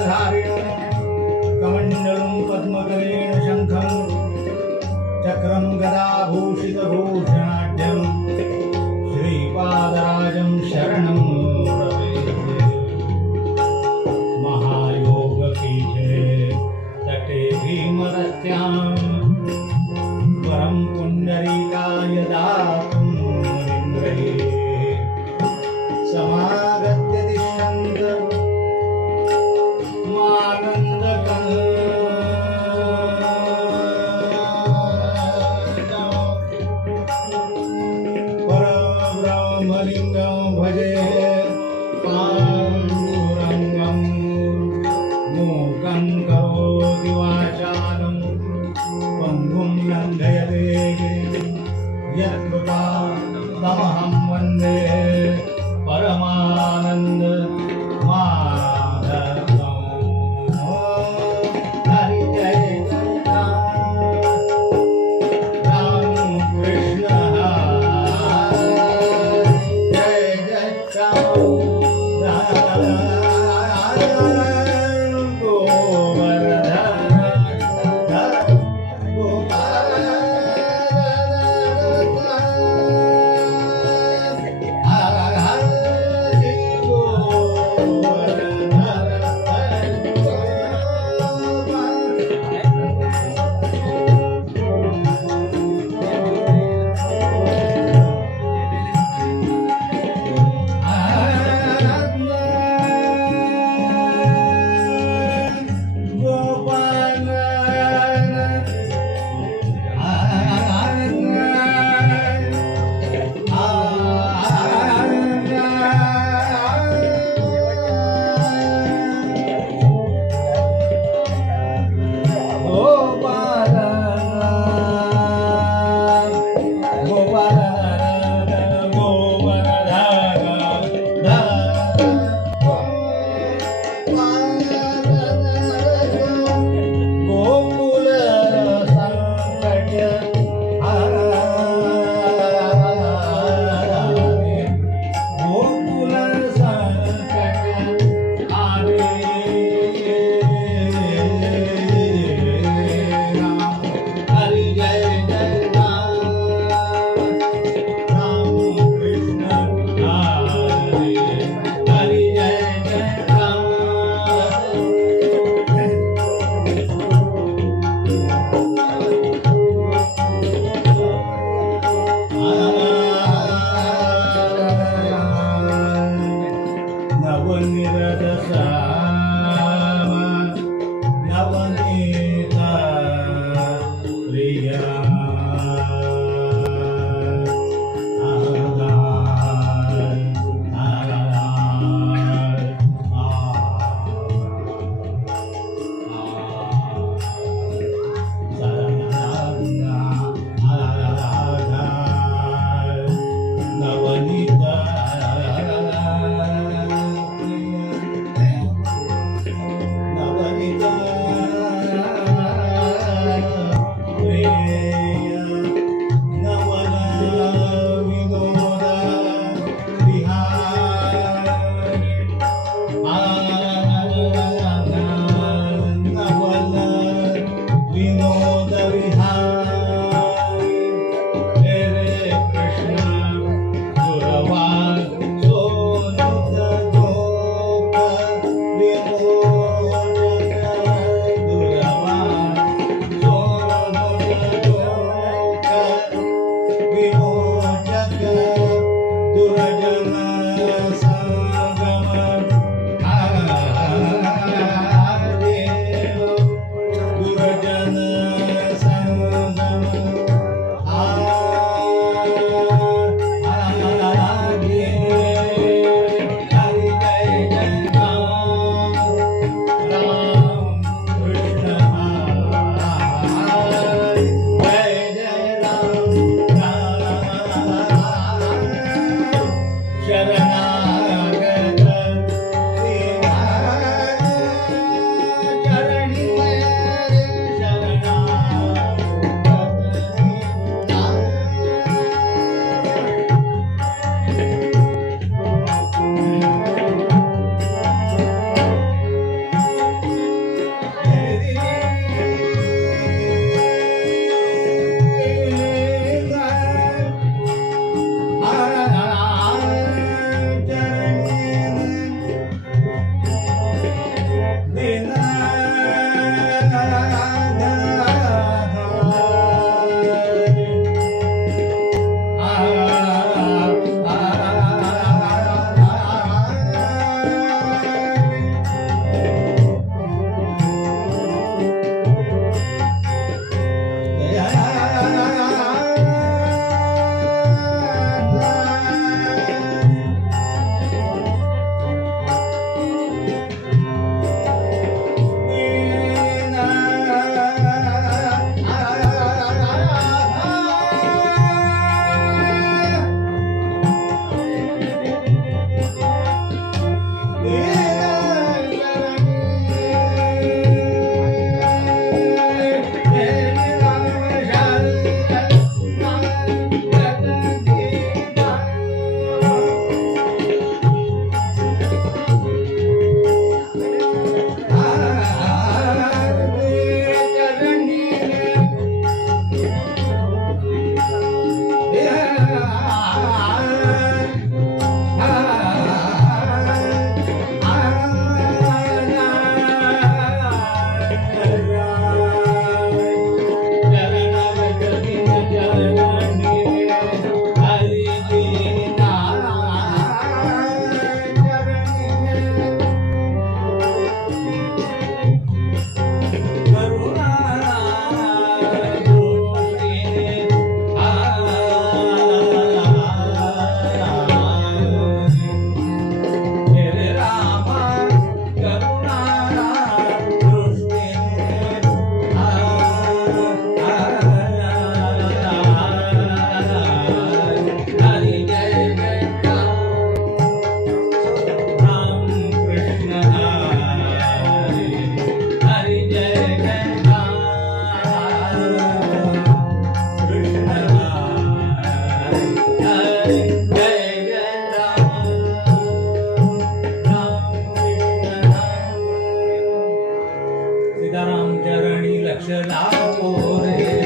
गदाधारेण कमण्डलं पद्मकरेण शङ्खं चक्रं गदाभूषितभूषणा राम राम लिंगम भजे। ونرد خاما